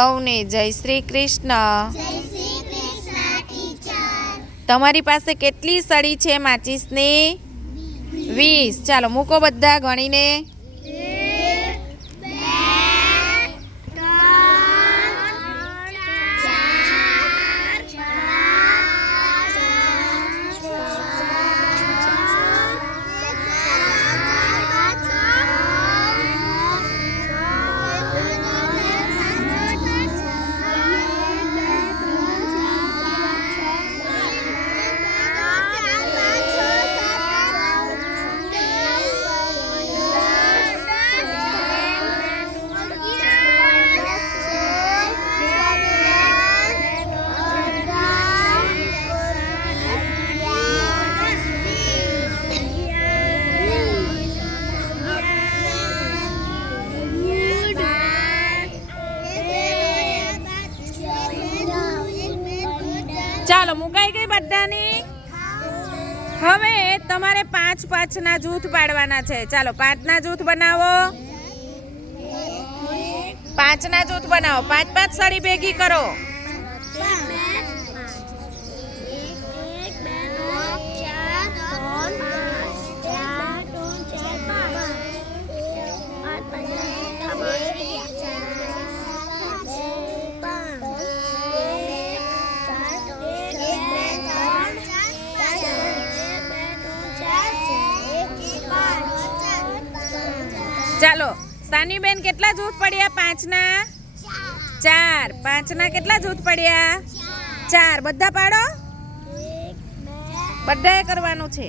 સૌને જય શ્રી કૃષ્ણ। તમારી પાસે કેટલી સળી છે માચીસની? 20। ચાલો મૂકો બધા ગણીને। ચાલો મુકાઈ ગઈ બધાની। હવે તમારે 5 ના જૂથ પાડવાના છે। ચાલો 5 ના જૂથ બનાવો। 5 ના જૂથ બનાવો। 5 સળી ભેગી કરો। ચાલો સાની બેન કેટલા જૂથ પડ્યા? 5 ના 4। 5 ના કેટલા જૂથ પડ્યા? 4। બધા પાડો, બધાએ કરવાનું છે।